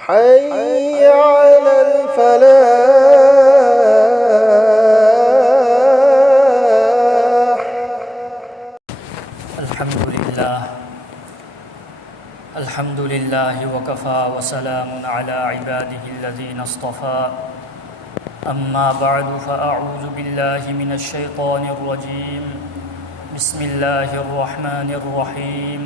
حي على الفلاح. الحمد لله وكفى وسلام على عباده الذين اصطفى. أما بعد فأعوذ بالله من الشيطان الرجيم. بسم الله الرحمن الرحيم.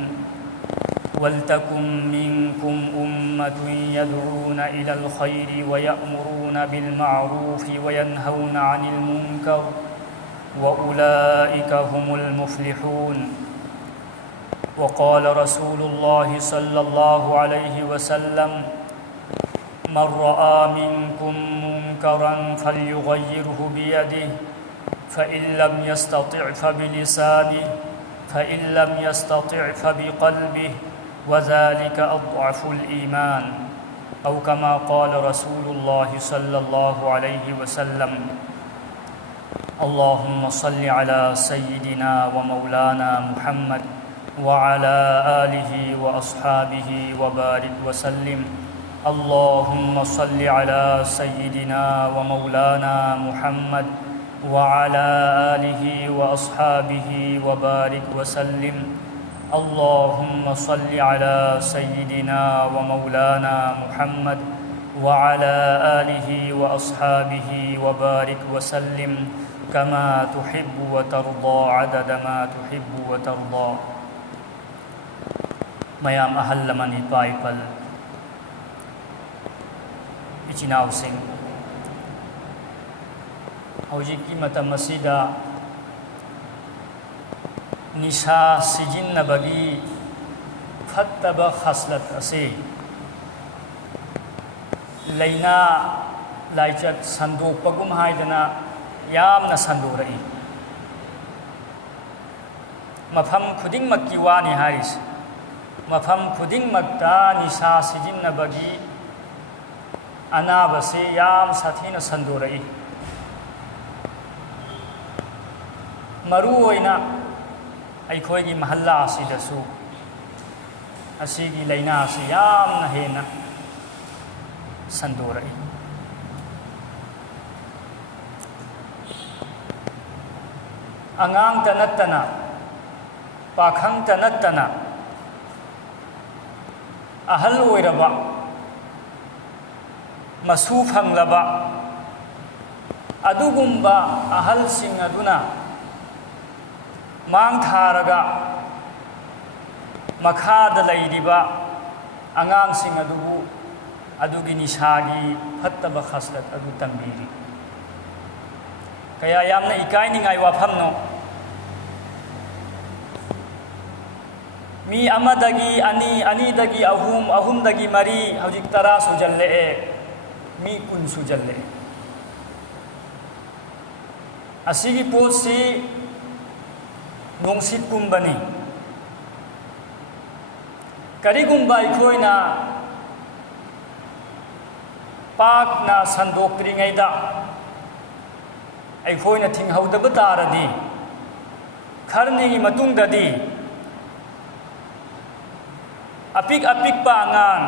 ولتكن منكم أمة يدعون إلى الخير ويأمرون بالمعروف وينهون عن المنكر وأولئك هم المفلحون. وقال رسول الله صلى الله عليه وسلم: من رأى منكم منكرا فليغيره بيده، فإن لم يستطع فبلسانه، فإن لم يستطع فبقلبه، وذلك أضعف الإيمان، أو كما قال رسول الله صلى الله عليه وسلم. اللهم صل على سيدنا ومولانا محمد وعلى آله وأصحابه وبارك وسلم. اللهم صل على سيدنا ومولانا محمد وعلى آله وأصحابه وبارك وسلم. اللهم صل على سيدنا ومولانا محمد وعلى آله وأصحابه وبارك وسلم كما تحب وترضى عدد ما تحب وترضى. ميام أهل لمن بايبل إجناو سين هوجيكي متمسيدا نشا سجن نبغي فتب خصلت أسي لينا لايجت صندوق بقوم هايدنا يامنا صندوق رأي مفهم خدين مكي واني هايس مفهم خدين مكتا نشا سجن نبغي أنا بسي يام ساتين صندوق رأي مروينا أيكويجي محلا أسيدسو أسيجي لينا أسيام نهينا سندوري. أنغام تنتنا باخم تنتنا أهل ويربا مسوف هنلبا أدوغمبا أهل سينغدونا ꯃꯥꯡ ꯊꯥꯔꯒ ꯃꯈꯥꯗ ꯂꯩꯔꯤꯕ ꯑꯉꯥꯡꯁꯤꯡ ꯑꯗꯨꯕꯨ ꯑꯗꯨꯒꯤ ꯅꯤꯁꯥꯒꯤ ꯐꯠꯇꯕ ꯈꯁꯂꯠ ꯑꯗꯨ ꯇꯝꯕꯤꯔꯤ. ꯀꯌꯥ ꯌꯥꯝꯅ ꯏꯀꯥꯏꯅꯤꯡꯉꯥꯏ ꯋꯥꯐꯝꯅꯣ. ꯃꯤ ꯑꯃꯗꯒꯤ ꯑꯅꯤ, ꯑꯅꯤꯗꯒꯤ ꯑꯍꯨꯝ, ꯑꯍꯨꯝꯗꯒꯤ ꯃꯔꯤ, ꯍꯧꯖꯤꯛ 10 ꯁꯨꯖꯜꯂꯛꯑꯦ, ꯃꯤ 10 ꯁꯨꯖꯜꯂꯛꯑꯦ. ꯑꯁꯤꯒꯤ ꯄꯣꯠꯁꯤ ꯅꯣꯡꯁꯤꯠ ꯀꯨꯝꯕꯅꯤ. ꯀꯔꯤꯒꯨꯝꯕ ꯑꯩꯈꯣꯏꯅ ꯄꯥꯛꯅ ꯁꯟꯗꯣꯛꯇ꯭ꯔꯤꯉꯩꯗ ꯑꯩꯈꯣꯏꯅ ꯊꯤꯡꯍꯧꯗꯕ ꯇꯥꯔꯗꯤ ꯈꯔꯅꯤꯒꯤ ꯃꯇꯨꯡꯗꯗꯤ ꯑꯄꯤꯛ ꯑꯄꯤꯛꯄ ꯑꯉꯥꯡ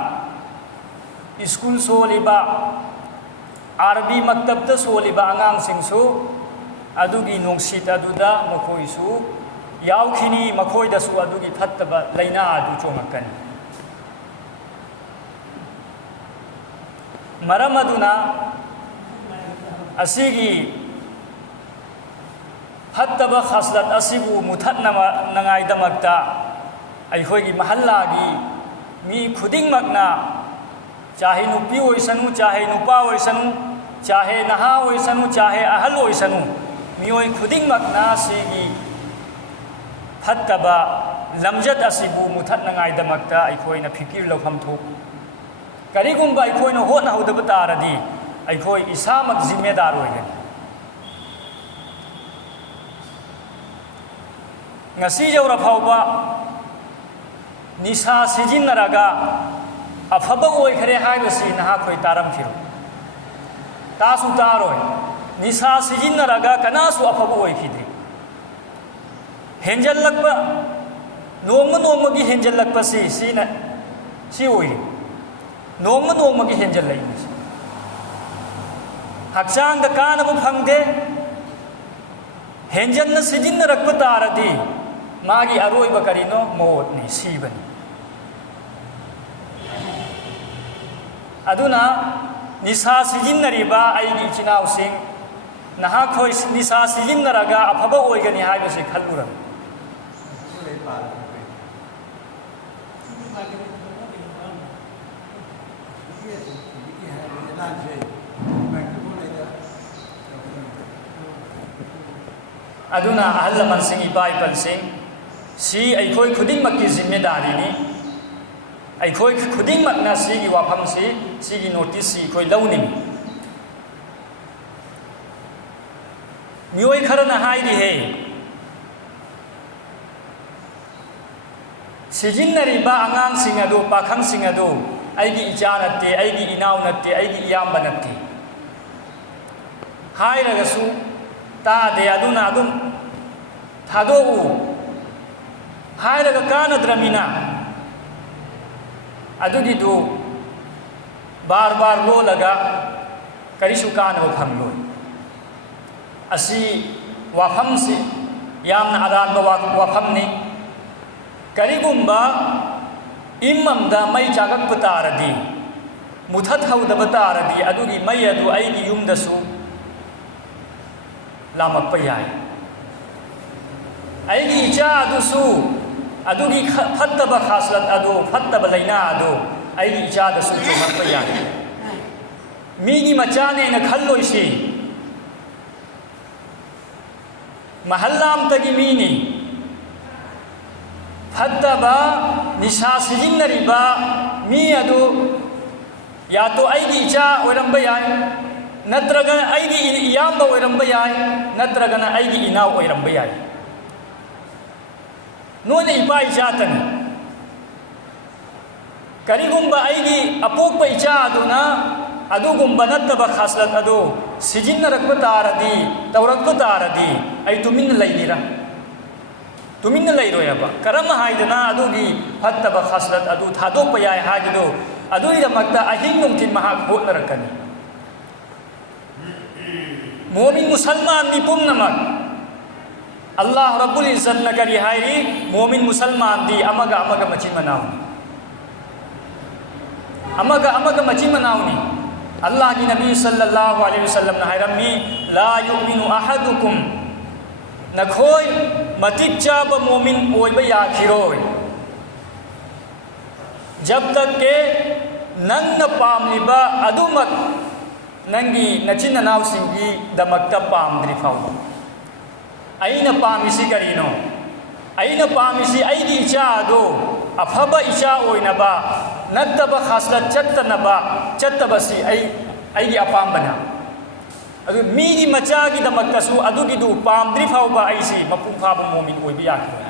ꯁ꯭ꯀꯨꯜ ꯁꯣꯜꯂꯤꯕ ꯑꯥꯔꯕꯤ ꯃꯛꯇꯕꯇ ꯁꯣꯜꯂꯤꯕ ꯑꯉꯥꯡꯁꯤꯡꯁꯨ ꯑꯗꯨꯒꯤ ꯅꯣꯡꯁꯤꯠ ꯑꯗꯨꯗ ꯃꯈꯣꯏꯁꯨ ꯌꯥꯎꯈꯤꯅꯤ, ꯃꯈꯣꯏꯗꯁꯨ ꯑꯗꯨꯒꯤ ꯐꯠꯇꯕ ꯂꯩꯅꯥ ꯑꯗꯨ ꯆꯣꯡꯉꯛꯀꯅꯤ. ꯃꯔꯝ ꯑꯗꯨꯅ ꯑꯁꯤꯒꯤ ꯐꯠꯇꯕ ꯈꯁꯂꯠ ꯑꯁꯤꯕꯨ ꯃꯨꯊꯠꯅꯉꯥꯏꯗꯃꯛꯇ ꯑꯩꯈꯣꯏꯒꯤ ꯃꯍꯜꯂꯥꯒꯤ ꯃꯤ ꯈꯨꯗꯤꯡꯃꯛꯅ ꯆꯥꯍꯦ ꯅꯨꯄꯤ ꯑꯣꯏꯁꯅꯨ, ꯆꯥꯍꯦ ꯅꯨꯄꯥ ꯑꯣꯏꯁꯅꯨ, ꯆꯥꯍꯦ ꯅꯍꯥ ꯑꯣꯏꯁꯅꯨ, ꯆꯥꯍꯦ ꯑꯍꯜ ꯑꯣꯏꯁꯅꯨ, मियोई खुदिंगमकना सिगी फत्तबा लमजत असिबु मुथतनगाइदमक्ता अइखोइना फिकिर लौफम थोक करिगुंबा अइखोइना होना होदब तारदी अइखोइ इसामक जिम्मेदार ओइगनि ngasi jawra phawba nisa sijinaraga afaba oi khare haibasi naha khoi taram khiru tasu taroi nisa sijinaraga kanasu afaba oi khidri henjal lakba noma noma gi henjal lakba si oi नोंम नोंम की हेंजल लई हक्चांग द कानब फंगदे हेंजल न सिजिन रखब तारदी मागी अरोइब करिनो मौतनी सीबनी अदुना निसा सिजिनरिबा आइगी इचिनाउसिंग नहाखोय निसा सिजिनरगा अफबा ओइगनी हाइबसे खल्लुरम अदुना अहल लमन सिंह इपा इपल सिंह सी अखोय खुदिंगमक की जिम्मेदारीनी अखोय खुदिंगमकना सिगी वाफम सिगी notice सी अखोय लौनिंग मियोय खरना हाइरी है सिजिन्नरिबा आंगांग सिंह अदु पाखंग सिंह अदु आइगी इचा नत्ते आइगी इनाव नत्ते आइगी इयाम्बा नत्ते हाइरगसु तादे अदुना अदुम थादोउ हाइरगा कानद्रमिना अदुगिदु बार बार लोलगा करिसु कानबा फंगलोय असी वाफम से यामना अदानबा वाफमनी करिगुंबा इममदा मई चागक तारदी मुथत हौदब तारदी अदुगी मई अदु आइगी युमदसु लामक याय आइगी इचा अदुसु अदुगी फत्तब खासलत अदु फत्तब लैना अदु आइगी इचा दसु चुमक याय मीगी मचाने न खल्लोइसी महल्लाम तगी मीनी फत्तबा निशा सिजिन्नरिबा मी अदु या तो आइगी इचा ओरंबा याय नत्रगन आइगी इयाम्बा ओरंबा याय नत्रगन आइगी इनाव ओरंबा याय नोने इपा इचातनी करिगुंबा आइगी अपोकपा इचा अदुना अदुगुंबा नत्तबा खासलत अदु सिजिन्नरकबा तारदी तौरकबा तारदी आई तुमिन लैदिरा तुमिन लैरोयबा करम हाइदना अदुगी फत्तबा खासलत अदु थादोकपा याय हागिदो अदुइदमक्ता अहिंग नुंथिन महाक होतनरकनी मोमिन मुसलमान नि पुमनमक अल्लाह रब्बुल इज्जत न करी हाइरी मोमिन मुसलमान दी अमगा अमगा मची मनावनी अमगा अमगा मची मनावनी अल्लाह की नबी सल्लल्लाहु अलैहि वसल्लम ने हाइरमी ला युमिनु अहदुकुम नखोय मतिक चाब मोमिन ओइबा याखिरोय जब तक के नंग पामलिबा अदुमक नंगी नचिन नाव सिंगी दमक्ता पामद्रि फाउ अइना पामिसी करिनो अइना पामिसी अइगी इचा अदो अफबा इचा ओइनबा नत्तबा खासला चत्तनबा चत्तबसी अइगी अपामबना अदु मीगी मचागी दमक्तसु अदुगिदु पामद्रि फाउबा अइसी मपुं फाबा मोमिन ओइबि याखि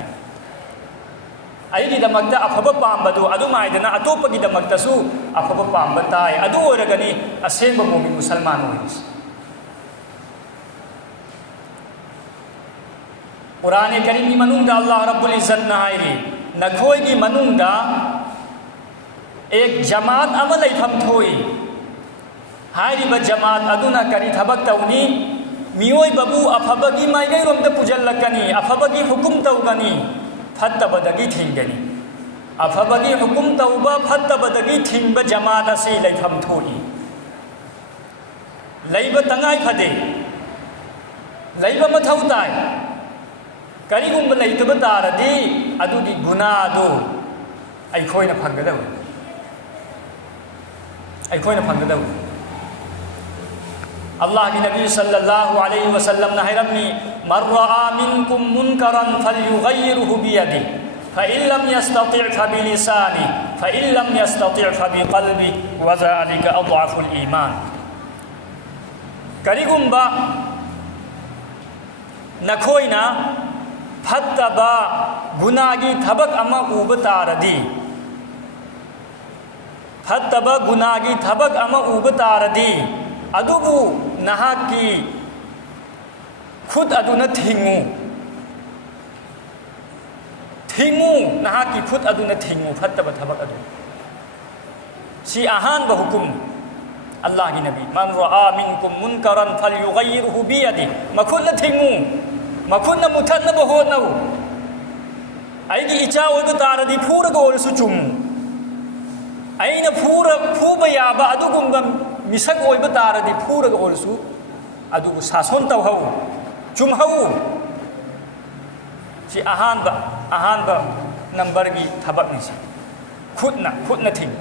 अइगी दमक्ता अफबा पामबदु अदुमाइदना अतोपगी दमक्तसु अफबा पामबा ताय अदु ओरगनी असेंबा मोमिन मुसलमान ओइस कुरान करीम की मनुंगदा अल्लाह रब्बुल इज्जत न हाइरी नखोय की मनुंगदा एक जमात अमा लैफम थोई हाइरिबा जमात अदुना करी थबक तौनी मियोय बबु अफबगी माइगै रोमदा पुजल्लकनी अफबगी हुकुम तौगनी फत्तबदगी थिंगनी अफबगी हुकुम तौबा फत्तबदगी थिंगबा जमात असी लैफम थोई लैबा तंगाई फदे लैबा मथौ ताय करिगुंबा लैतबा तारदी अदुगी गुनादो अइखोयना फंगदब अइखोयना फंगदब अल्लाह की नबी सल्लल्लाहु अलैहि वसल्लम ने हाइरमी मर्रा मिनकुम मुनकरन फलयुगय्यिरहु बियदि फइन लम यस्तति' फबिलिसानि फइन लम यस्तति' फबिक़ल्बि व ज़ालिका अضعफुल ईमान करिगुंबा नखोयना फत्तबा गुनागी थबक अमा उब तारदी फत्तबा गुनागी थबक अमा उब तारदी अदुबु नहाकी खुद अदुना थिंगु थिंगु नहाकी खुद अदुना थिंगु फत्तबा थबक अदु सी अहान बहुकुम अल्लाह की नबी मन रआ मिनकुम मुनकरन फलयुगय्यिरहु बियदि मखुन थिंगु मखुन मुथन बहोनौ आइगी इचा ओइब तारदी फूरग ओरसु चुम आइना फूब याबा अदुगुंबा मिसक ओइब तारदी फूरग ओरसु अदुगु सासन तौहौ चुमहौ सी अहान नंबर की थबक निसी Khudna thing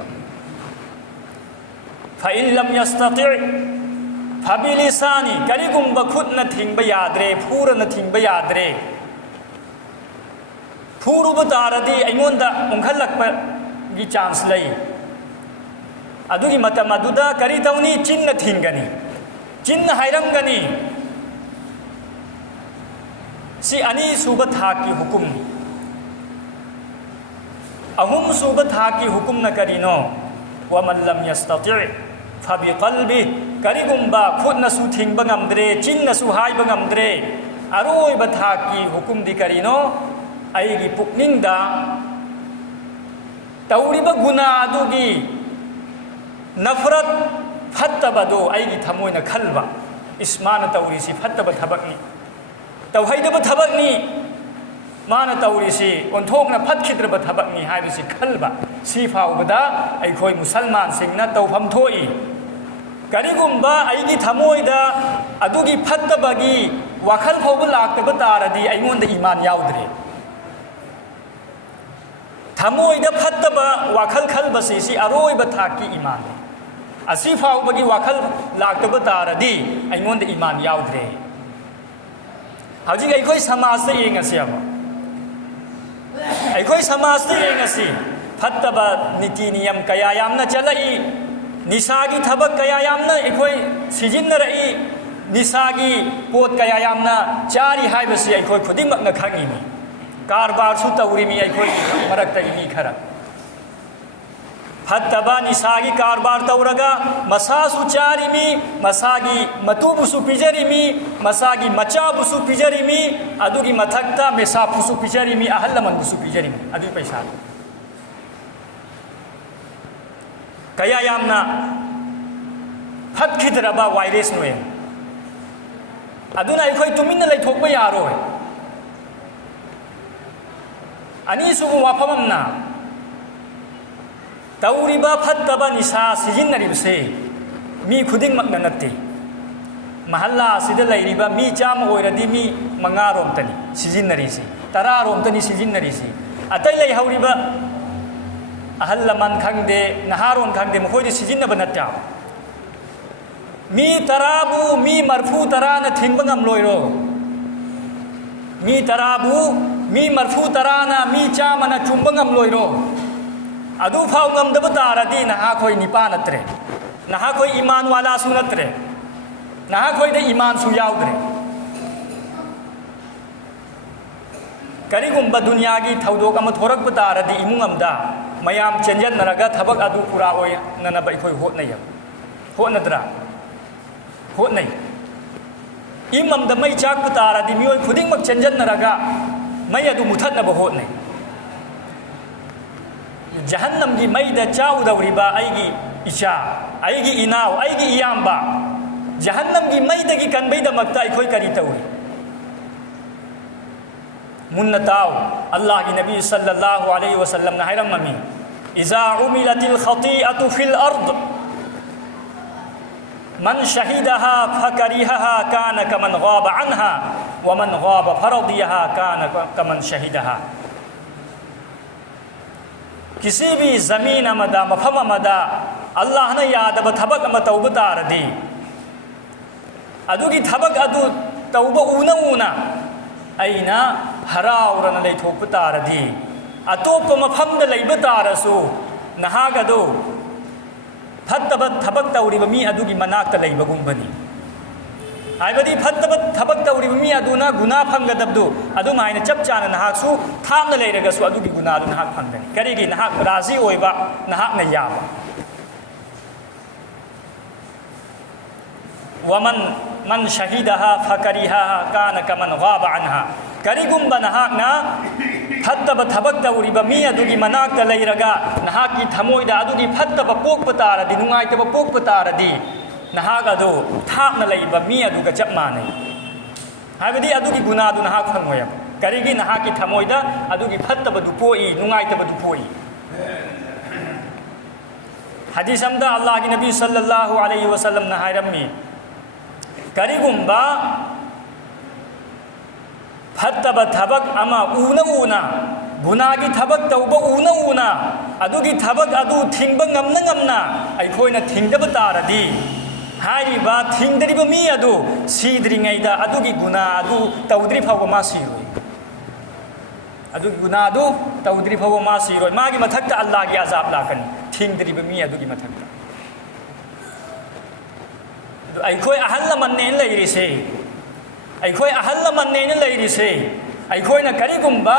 फ़इल्लम यस्तति' फ़बिलिसानी करिगुंबा Khudna thing याद्रे फूरना thing याद्रे फूरुब तारदी अइंगोंदा उंखलक्पा की चांस लई अदुगी मतम अदुदा करी तौनी चिन्ना थिंगनी चिन्ना हायरंगनी सी अनी सूब थाक की हुकुम अहुम सूब थाक की हुकुम न करीनो वमन लम यस्तति' फबिक़ल्बि करिगुंबा खुदनसु थिंगबा ngамद्रे चिन्नसु हायबा ngамद्रे अरोयबा थाक की हुकुम दी करीनो आइगी पुकनिंगदा तौरिबा गुना अदुगी नफरत फत्तबदो आइगी थमोयना खलबा इस्मान तौरिसी फत्तबा थबकनी तौहैदबा थबकनी मान तौरिसी ओंथोकना फतखिद्रबा थबकनी हायबिसी खलबा सी फावबदा अइखोय मुसलमान सिंगना तौफम थोई करिगुंबा आइगी थमोयदा अदुगी फत्तबगी वाखल फावबा लाक्तबा तारदी अइंगोंदा ईमान याउद्रे थमोयदा फत्तबा वाखल खलबसी सी अरोयबा थाकी ईमान असी फावबगी वाखल लाक्तबा तारदी अइंगोंदा ईमान याउद्रे हजिक अइखोय समाजदा येंगसियाबा अइखोय समाजदा येंगसी फत्तबा नीति नियम कया यामना चलई निसागी थबक कया यामना अइखोय सिजिन्नरई निसागी पोत कया यामना चारी हायबसी अइखोय खुदिमकना खंगिनी कारबार सु तौरिमी अइखोय मरक्ता इमी खरा फत्तबा निसागी कारबार तौरगा मसासु चारिमी मसागी मतुबुसु पिजरिमी मसागी मचाबुसु पिजरिमी अदुगी मथक्ता मेसाफुसु पिजरिमी अहल्लमनबुसु पिजरिमी अदुगी पैसा कया यामना फतखिद्रबा वायरस नोय अदुना अइखोय तुमिन्ना लैथोकबा यारोय अनीसुबु वाफममना तौरिबा फत्तबा निसा सिजिन्नरिबसे मी खुदिंगमकना नत्ते महल्ला सिदा लैरिबा मी चाम ओइरदि मी मंगारोमतनी सिजिन्नरिसी तरारोमतनी सिजिन्नरिसी अतै लैहौरिबा अहल लमन खंगदे नहारोन खंगदे मखोयदि सिजिन्नबा नत्ता मी तराबु मी मरफू तराना थिंगबा ngamloiro मी तराबु मी मरफू तराना मी चामना चुंबा ngamloiro अदु फाव ngamदबा तारदी नहा खोय निपा नत्रे नहा खोय ईमान वाला सु नत्रे नहा खोय दे ईमान सु याउद्रे करिगुंबा दुनिया की थौदोक अमा थोरकबा तारदी इमुंग अमदा मयाम चेंजनरगा थबक अदु पुरा ओय ननबा इखोय होतनय होतनद्रा होतनय इममदा मै चाकबा तारदी मियोय खुदिंगमक चेंजनरगा मै अदु मुथनबा होतनय जहन्नम की मैदा चाउदौरिबा आइगी इचा आइगी इनाव आइगी इयाम्बा जहन्नम की मैदा की कनबैदमक्ता अइखोय करी तौरी मुन्नताव अल्लाह की नबी सल्लल्लाहु अलैहि वसल्लम ने हैरममी इज़ा उमिलतिल खतीअतु फिल अर्द मन शहीदहा फकरिहहा कान कमन गाब अन्हा वमन गाब फरदियहा कान कमन शहीदहा किसी भी ज़मीन अमदा मफम अमदा अल्लाह ने यादब थबक अम तौब तारदी अदुगी थबक अदु तौब ऊना ऊना अइना हराउरन लैथोप तारदी अतोप मफम द लैब तारसु नहागदो फत्तब थबक तौरिब मी अदुगी मनाक लैबगुंबनी आइबदी फत्तब थबक तौरिब मी अदुना गुना फंगदबदु अदुम आइना चप चाना नहाकसु थामना लैरगसु अदुगी गुना दु नहाक फंगनी करिगी नहाक राजी ओइबा नहाक न याबा वमन मन शहीदहा फकरिहा कान कमन गाब अन्हा करिगुंबा नहाक ना फत्तब थबक तौरिबा मी अदुगी मनाक्ता लैरगा नहाकी थमोइदा अदुगी फत्तब पोकप तारदि नुंगाइतब पोकप तारदि नहाक अदु थापना लैबा मी अदुगा चप मानै हाबदि अदुगी गुनादु नहाक फंगोयब करिगी नहाकी थमोइदा अदुगी फत्तब दु पोई नुंगाइतब दु पोई हदीस अमदा अल्लाह की नबी सल्लल्लाहु अलैहि वसल्लम ने हायरमी करिगुंबा फत्तब थबक अमा ऊना ऊना गुनागी थबक तौब ऊना ऊना अदुगी थबक अदु थिंगब ngamna ngamna अखोइना थिंगदब तारदी हारिबा थिंगदरिब मी अदु सीद्रिङैदा अदुगी गुना अदु तौद्रि फाव मा सिरोइ अदुगी गुना अदु तौद्रि फाव मा सिरोइ मागी मथक्ता अल्लाह की अजाब लाकनी थिंगदरिब मी अदुगी मथक्ता अखोइ अहल लमन्ने लैरिसे अखोइ अहल लमन्ने लैरिसे अखोइना करिगुंबा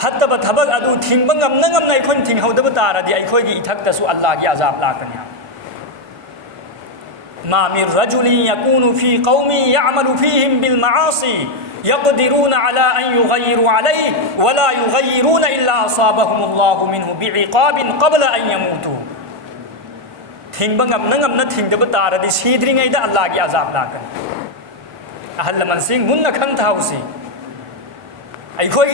फत्तब थबक अदु थिंगब ngamna ngamna अखोइन थिंगहौदब तारदी अखोइगी इथक्तसु अल्लाह की अजाब लाकनी मा मिन रजुलिन यकूनु फी कौमी यअमलु फीहिम बिल मआसी यक़दिरून अला अन युग़य्यिरू अलैहि वला युग़य्यिरून इल्ला असाबहुमुल्लाहु मिन्हु बिइक़ाबिन क़ब्ल अन यमूतू थिंगब ngamna ngamna थिंगदब तारदी सीद्रिङैदा अल्लाह की अजाब लाकनी अहल लमनसिंग मुन्ना खंथाउसी अखोई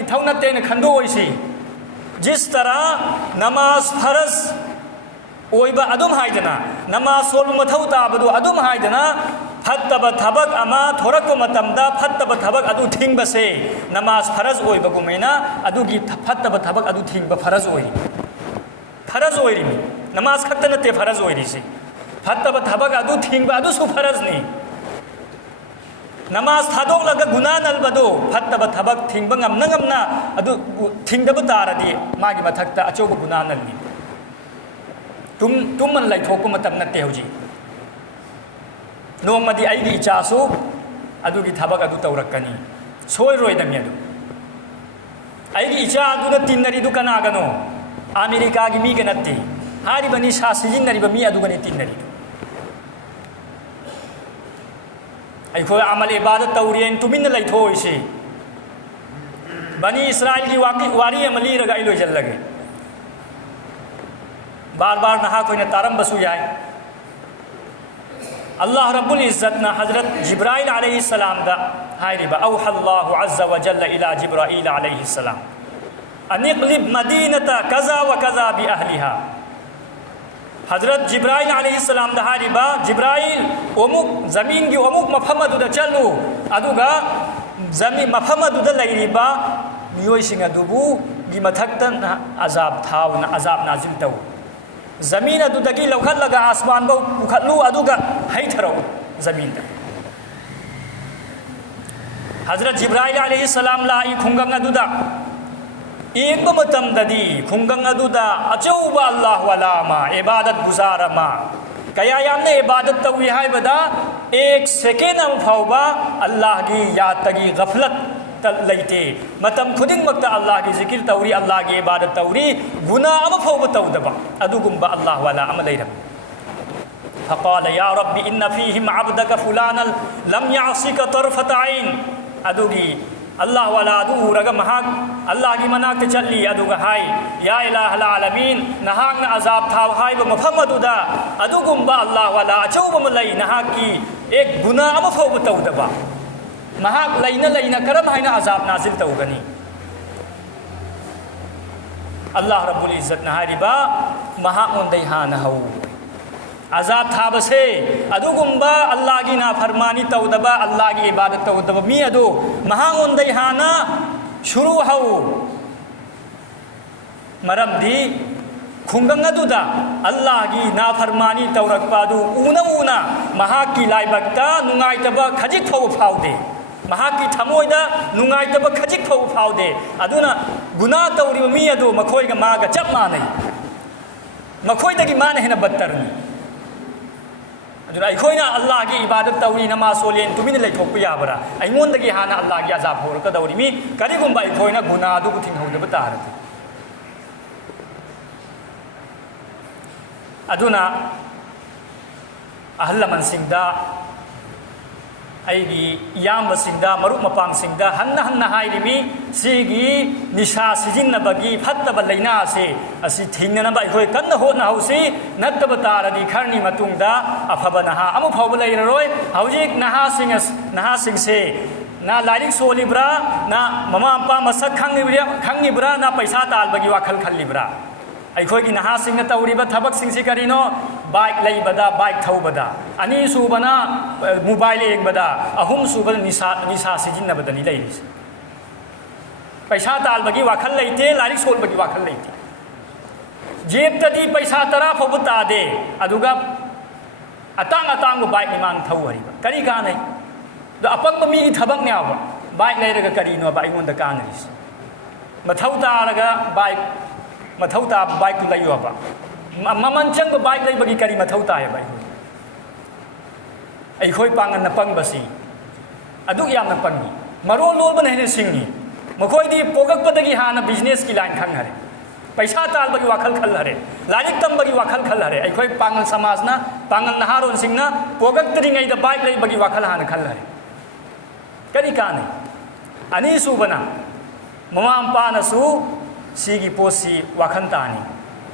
इथौ नते खंदोइसी जिस तरह नमाज फरज ओइबा अदुम हाइदना नमाज सोल मथौ ताबदु अदुम हाइदना फत्तब थबक अमा थोरक मतमदा फत्तब थबक अदु थिंगबसे नमाज फरज ओइबा गुमेना अदुगी फत्तब थबक अदु थिंगबा फरज ओइरिमी नमाज खक्त नते फरज ओइरिसी फत्तब थबक अदु थिंगबा अदु सु फरजनी नमाज थादोक लगा गुना नलबदो फत्तब थबक थिंगब ngamna ngamna अदु थिंगदब तारदी मागी मथक्ता अचौब गुना नलनी तुम मन लैथोक मतम नते हौजी नोमदी आइगी इचासु अदुगी थबक अदु तौरक्कनी सोइरोइदमी अदु आइगी इचा अदुना तिन्नरिदु कनागनो अमेरिका की मी गनत्ती हारिबनी सा सिजिन्नरिब मी अदुगनी तिन्नरिदु अखोई अमल इबादत तौरियन तुमिन लैथोइसी बनी इसराइल की वारी अमली रगा इलो जल लगे बार बार नहा कोई तारम बसु जाए अल्लाह रब्बुल इज़्ज़त ना हज़रत जिब्राइल अलैहिस्सलाम दा हायरिबा औहल्लाहु अज़्ज़ व जल्ल इला जिब्राइल अलैहिस्सलाम अनिक़लिब मदीनता कज़ा व कज़ा बि अहलिहा हज़रत जिब्राइल अलैहिस्सलाम दा हायरिबा जिब्राइल ओमुक ज़मीन की ओमुक मफहम अदुदा चलु अदुगा ज़मीन मफहम अदुदा लैरिबा मियोइसिंग अदुबु गी मथक्तन अजाब थाउना अजाब नाजिल तौ ज़मीन अदुदगी लौखलगा आसमान बौ उखलु अदुगा हैथरो ज़मीन दा हज़रत जिब्राइल अलैहिस्सलाम लाई खुंगंग अदुदा एक मतमददी खुंगंग अदुदा अचौबा अल्लाह वलामा इबादत गुजारमा कया यामने इबादत तौई हाइबदा एक सेकेंड अम फाउबा अल्लाह की याद तगी गफलत लैते मतम खुदिंग मक्ता अल्लाह की जिक्र तौरी अल्लाह की इबादत तौरी गुना अम फाउब तौदबा अदुगुंबा अल्लाह वाला अम लैरम फक़ाल या रब्बि इन्न फीहिम अब्दक फुलान लम यासिक तरफत ऐन अदुगी अल्लाह वाला अदु रग महाक अल्लाह की मनाक चली अदुगा हाय या इलाहल आलमीन नहाक न अजाब थाव हाय ब मफहम अदुदा अदुगुंबा अल्लाह वाला अचौबम लई नहाक की एक गुना अम फाउब तौदबा महाक लैना लैना करम हाइना अजाब नाजिल तौगनी अल्लाह रब्बुल इज़्ज़त ना हारिबा महाक ओंदै हाना हौ अजाब थाबसे अदुगुंबा अल्लाह की नाफरमानी तौदबा अल्लाह की इबादत तौदबा मी अदु महाक ओंदै हाना शुरू हौ मरमदी खुंगंग अदुदा अल्लाह की नाफरमानी तौरकपादु ऊना ऊना महाक की लाइबक्ता नुंगाइतबा खजिक फाउ फाउदे महाक की थमोइदा नुंगाइतबा खजिक फाउ फाउदे अदुना गुना तौरिबा मी अदु मखोइगा मागा चप मानै मखोइदगी माने हेना बत्तरनी अदुना अखोइना अल्लाह की इबादत तौरी नमाज सोलेन तुमिन लैथोक याबरा अइमोंदगी हाना अल्लाह की अजाब होरकदौरी मी करिगुंबा अखोइना गुना अदु थिंगहौदबा तारती अदुना अहल मनसिंगदा ꯑꯩꯒꯤ ꯏꯌꯥꯝꯕꯁꯤꯡꯗ ꯃꯔꯨꯞ ꯃꯄꯥꯡꯁꯤꯡꯗ ꯍꯟꯅ ꯍꯥꯏꯔꯤꯃꯤ ꯁꯤꯒꯤ ꯅꯤꯁꯥ ꯁꯤꯖꯤꯟꯅꯕꯒꯤ ꯐꯠꯇꯕ ꯂꯩꯅꯥ ꯑꯁꯤ ꯊꯤꯡꯅꯅꯕ ꯑꯩꯈꯣꯏ ꯀꯟꯅ ꯍꯣꯠꯅꯍꯧꯁꯤ ꯅꯠꯇꯕ ꯇꯥꯔꯗꯤ ꯈꯔꯅꯤ ꯃꯇꯨꯡꯗ ꯑꯐꯕ ꯅꯍꯥ ꯑꯃ ꯐꯥꯎꯕ ꯂꯩꯔꯔꯣꯏ ꯍꯧꯖꯤꯛ ꯅꯍꯥꯁꯤꯡꯁꯦ na lairik solibra na mama ampa masak khangibra na paisa talbagi wakhal khallibra ꯑꯩꯈꯣꯏꯒꯤ ꯅꯍꯥꯁꯤꯡꯅ ꯇꯧꯔꯤꯕ ꯊꯕꯛꯁꯤꯡꯁꯤ ꯀꯔꯤꯅꯣ ꯕꯥꯏꯛ ꯂꯩꯕꯗ ꯕꯥꯏꯛ ꯊꯧꯕꯗ ꯑꯅꯤ ꯁꯨꯕꯅ ꯃꯣꯕꯥꯏꯜ ꯌꯦꯡꯕꯗ ꯑꯍꯨꯝ ꯁꯨꯕꯅ ꯅꯤꯁꯥ ꯁꯤꯖꯤꯟꯅꯕꯗꯅꯤ ꯂꯩꯔꯤꯁꯦ ꯄꯩꯁꯥ ꯇꯥꯜꯕꯒꯤ ꯋꯥꯈꯜ ꯂꯩꯇꯦ ꯂꯥꯏꯔꯤꯛ ꯁꯣꯟꯕꯒꯤ ꯋꯥꯈꯜ ꯂꯩꯇꯦ ꯖꯦꯕꯇꯗꯤ ꯄꯩꯁꯥ 10 ꯐꯥꯎꯕ ꯇꯥꯗꯦ ꯑꯗꯨꯒ ꯑꯇꯥꯡꯕ ꯕꯥꯏꯛ ꯏꯃꯥꯡ ꯊꯧ ꯍꯥꯏꯕ ꯀꯔꯤ ꯀꯥꯟꯅꯩ ꯑꯄꯪꯕ ꯃꯤꯒꯤ ꯊꯕꯛꯅꯦꯕ ꯕꯥꯏꯛ ꯂꯩꯔꯒ ꯀꯔꯤꯅꯣꯕ ꯑꯩꯉꯣꯟꯗ ꯀꯥꯟꯅꯔꯤꯁꯦ ꯃꯊꯧ ꯇꯥꯔꯒ ꯃꯊꯧ ꯇꯥꯕ ꯕꯥꯏꯛꯇꯨ ꯂꯩꯌꯣꯕ ꯃꯃꯟ ꯆꯪꯕ ꯕꯥꯏꯛ ꯂꯩꯕꯒꯤ ꯀꯔꯤ ꯃꯊꯧ ꯇꯥꯏꯌꯦꯕ ꯑꯩꯈꯣꯏ ꯄꯥꯡꯒꯟꯅ ꯄꯪꯕꯁꯤ ꯑꯗꯨꯛ ꯌꯥꯝꯅ ꯄꯪꯉꯤ ꯃꯔꯣꯜ ꯂꯣꯟꯕꯅ ꯍꯦꯟꯅ ꯁꯤꯡꯉꯤ ꯃꯈꯣꯏꯗꯤ ꯄꯣꯛꯂꯛꯄꯗꯒꯤ ꯍꯥꯟꯅ ꯕꯤꯖꯤꯅꯦꯁꯀꯤ ꯂꯥꯏꯟ ꯈꯪꯍꯔꯦ ꯄꯩꯁꯥ ꯇꯥꯜꯕꯒꯤ ꯋꯥꯈꯜ ꯈꯜꯍꯔꯦ ꯂꯥꯏꯔꯤꯛ ꯇꯝꯕꯒꯤ ꯋꯥꯈꯜ ꯈꯜꯍꯔꯦ ꯑꯩꯈꯣꯏ ꯄꯥꯡꯒꯜ ꯁꯃꯥꯖꯅ ꯄꯥꯡꯒꯜ ꯅꯍꯥꯔꯣꯟꯁꯤꯡꯅ ꯄꯣꯛꯂꯛꯇ꯭ꯔꯤꯉꯩꯗ ꯕꯥꯏꯛ ꯂꯩꯕꯒꯤ ꯋꯥꯈꯜ ꯍꯥꯟꯅ ꯈꯜꯍꯔꯦ ꯀꯔꯤ ꯀꯥꯟꯅꯩ ꯑꯅꯤ ꯁꯨꯕꯅ ꯃꯃꯥ ꯃꯄꯥꯅꯁꯨ ꯁꯤꯒꯤ ꯄꯣꯠꯁꯤ ꯋꯥꯈꯜ ꯇꯥꯅꯤ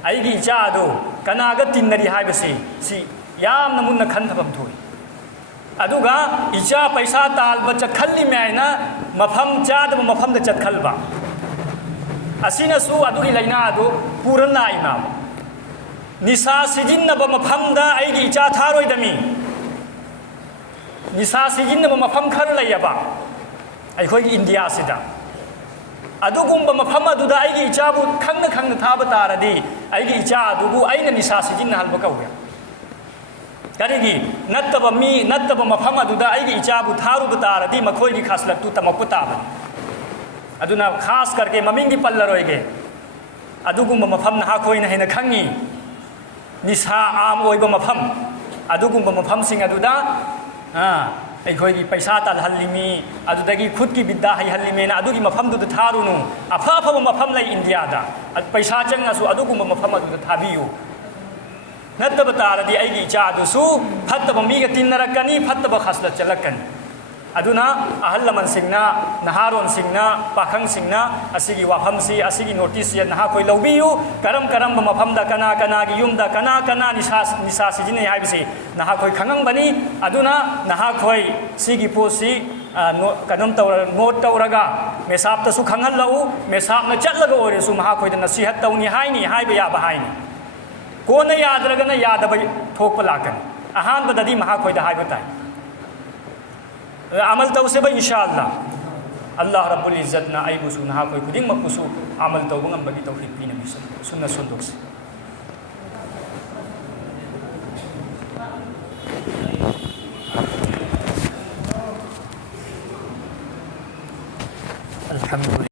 ꯑꯩꯒꯤ ꯏꯆꯥ ꯑꯗꯨ ꯀꯅꯥꯒ ꯇꯤꯟꯅꯔꯤ ꯍꯥꯏꯕꯁꯤ ꯁꯤ ꯌꯥꯝꯅ ꯃꯨꯟꯅ ꯈꯟꯊꯐꯝ ꯊꯣꯛꯏ ꯑꯗꯨꯒ ꯏꯆꯥ ꯄꯩꯁꯥ ꯇꯥꯜꯕ ꯆꯠꯈꯜꯂꯤꯃꯦ ꯍꯥꯏꯅ ꯃꯐꯝ ꯆꯥꯗꯕ ꯃꯐꯝꯗ ꯆꯠꯈꯜꯕ ꯑꯁꯤꯅꯁꯨ ꯑꯗꯨꯒꯤ ꯂꯩꯅꯥ ꯑꯗꯨ ꯄꯨꯔ ꯂꯥꯛꯏꯃ ꯅꯤꯁꯥ ꯁꯤꯖꯤꯟꯅꯕ ꯃꯐꯝꯗ ꯑꯩꯒꯤ ꯏꯆꯥ ꯊꯥꯔꯣꯏꯗꯃꯤ ꯅꯤꯁꯥ ꯁꯤꯖꯤꯟꯅꯕ ꯃꯐꯝ ꯈꯔ ꯂꯩꯌꯦꯕ ꯑꯩꯈꯣꯏꯒꯤ ꯏꯟꯗꯤꯌꯥꯁꯤꯗ ꯑꯗꯨꯒꯨꯝꯕ ꯃꯐꯝ ꯑꯗꯨꯗ ꯑꯩꯒꯤ ꯏꯆꯥꯕꯨ ꯈꯪꯅ ꯊꯥꯕ ꯇꯥꯔꯗꯤ ꯑꯩꯒꯤ ꯏꯆꯥ ꯑꯗꯨꯕꯨ ꯑꯩꯅ ꯅꯤꯁꯥ ꯁꯤꯖꯤꯟꯅꯍꯟꯕ ꯀꯧꯏ ꯀꯔꯤꯒꯤ ꯅꯠꯇꯕ ꯃꯐꯝ ꯑꯗꯨꯗ ꯑꯩꯒꯤ ꯏꯆꯥꯕꯨ ꯊꯥꯔꯨꯕ ꯇꯥꯔꯗꯤ ꯃꯈꯣꯏꯒꯤ ꯈꯥꯁꯂꯠꯇꯨ ꯇꯝꯃꯛꯄ ꯇꯥꯕꯅꯤ ꯑꯗꯨꯅ ꯈꯥꯁ ꯀꯔꯀꯦ ꯃꯃꯤꯡꯗꯤ ꯄꯜꯂꯔꯣꯏꯒꯦ ꯑꯗꯨꯒꯨꯝꯕ ꯃꯐꯝ ꯅꯍꯥꯈꯣꯏꯅ ꯍꯦꯟꯅ ꯈꯪꯉꯤ ꯅꯤꯁꯥ ꯑꯥꯝ ꯑꯣꯏꯕ ꯃꯐꯝ ꯑꯗꯨꯒꯨꯝꯕ ꯃꯐꯝꯁꯤꯡ ꯑꯗꯨꯗ ꯑꯩꯈꯣꯏꯒꯤ ꯄꯩꯁꯥ ꯇꯥꯜꯍꯜꯂꯤꯃꯤ ꯑꯗꯨꯗꯒꯤ ꯈꯨꯠꯀꯤ ꯕꯤদ্ꯗꯥ ꯍꯩꯍꯜꯂꯤꯃꯦꯅ ꯑꯗꯨꯒꯤ ꯃꯐꯝꯗꯨꯗ ꯊꯥꯔꯨꯅꯨ ꯑꯐꯕ ꯃꯐꯝ ꯂꯩ ꯏꯟꯗꯤꯌꯥꯗ ꯄꯩꯁꯥ ꯆꯪꯉꯁꯨ ꯑꯗꯨꯒꯨꯝꯕ ꯃꯐꯝ ꯑꯗꯨꯗ ꯊꯥꯕꯤꯌꯨ ꯅꯠꯇꯕ ꯇꯥꯔꯗꯤ ꯑꯩꯒꯤ ꯏꯆꯥ ꯑꯗꯨꯁꯨ ꯐꯠꯇꯕ ꯃꯤꯒ ꯇꯤꯟꯅꯔꯛꯀꯅꯤ ꯐꯠꯇꯕ ꯈꯥꯁꯂꯠ ꯆꯠꯂꯛꯀꯅꯤ ꯑꯗꯨꯅ ꯑꯍꯜ ꯂꯃꯟꯁꯤꯡꯅ ꯅꯍꯥꯔꯣꯟꯁꯤꯡꯅ ꯄꯥꯈꯪꯁꯤꯡꯅ ꯑꯁꯤꯒꯤ ꯋꯥꯐꯝꯁꯤ ꯑꯁꯤꯒꯤ ꯅꯣꯇꯤꯁꯁꯤ ꯅꯍꯥꯈꯣꯏ ꯂꯧꯕꯤꯌꯨ ꯀꯔꯝꯕ ꯃꯐꯝꯗ ꯀꯅꯥꯒꯤ ꯌꯨꯝꯗꯀꯅꯥ ꯅꯤꯁꯥ ꯁꯤꯖꯤꯟꯅꯩ ꯍꯥꯏꯕꯁꯤ ꯅꯍꯥꯈꯣꯏ ꯈꯪꯉꯝꯕꯅꯤ ꯑꯗꯨꯅ ꯅꯍꯥꯈꯣꯏ ꯁꯤꯒꯤ ꯄꯣꯠꯁꯤ ꯀꯩꯅꯣꯝ ꯇꯧꯔꯒ ꯅꯣꯠ ꯇꯧꯔꯒ ꯃꯦꯁꯥꯞꯇꯁꯨ ꯈꯪꯍꯜꯂꯛꯎ ꯃꯦꯁꯥꯞꯅ ꯆꯠꯂꯒ ꯑꯣꯏꯔꯁꯨ ꯃꯍꯥꯈꯣꯏꯗ ꯅꯁꯤꯍꯠ ꯇꯧꯅꯤ ꯍꯥꯏꯕ ꯌꯥꯕ ꯍꯥꯏꯅꯤ ꯀꯣꯟꯅ ꯌꯥꯗ꯭ꯔꯒꯅ ꯌꯥꯗꯕ ꯊꯣꯛꯄ ꯂꯥꯛꯀꯅꯤ ꯑꯍꯥꯟꯕꯗꯗꯤ ꯃꯍꯥꯈꯣꯏꯗ ꯍꯥꯏꯕ ꯇꯥꯏ अमल तौसेब इंशाअल्लाह अल्लाह रब्बुल इज्जतना आइबुसु नहाकोई खुदिंगमकपुसु अमल तौबंगमबगी तौफीक पीनबि सुन्ना सुंदोक्स अल्हम्दुलिल्लाह।